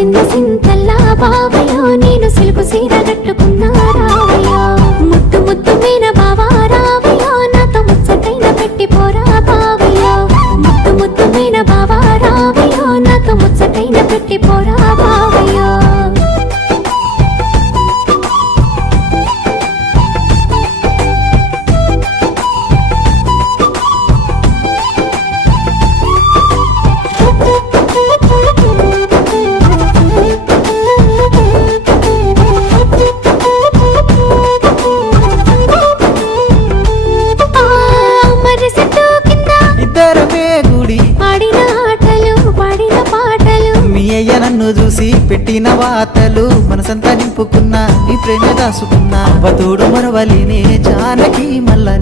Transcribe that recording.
మురిసింద సింతల్లా బావయ్యో నేను సిలుకు సీర కట్టుకున్నా రావయ్యో ముద్దు ముద్దు మీన బావా రావయ్యో నాతో ముచ్చటైన పెట్టి పోరా బావయ్యో ముద్దు ముద్దు మీన బావా రావయ్యో నాతో ముచ్చటైన పెట్టి పోరా బావయ్యో నన్ను చూసి పెట్టిన వాతలు మనసంతా నింపుకున్నా నీ ప్రేమ దాసుకున్నా అవతోడు మరవలినే జానకి మల్ల